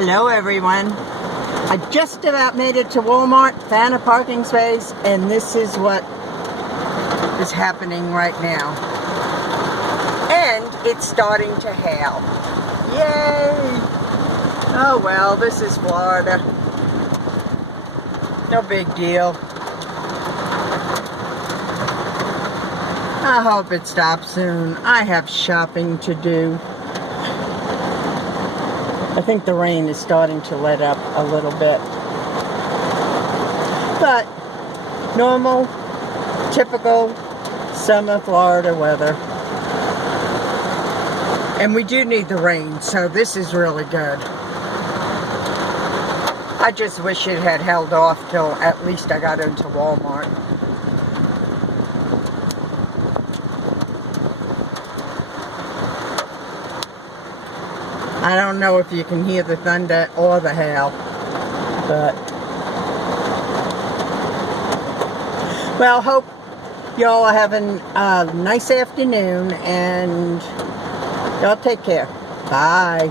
Hello everyone. I just about made it to Walmart, found a parking space, and this is what is happening right now. And it's starting to hail. Yay! Oh well, this is Florida. No big deal. I hope it stops soon. I have shopping to do. I think the rain is starting to let up a little bit. But normal, typical summer Florida weather. And we do need the rain, so this is really good. I just wish it had held off till at least I got into Walmart. I don't know if you can hear the thunder or the hail, but well, hope y'all are having a nice afternoon, and y'all take care. Bye.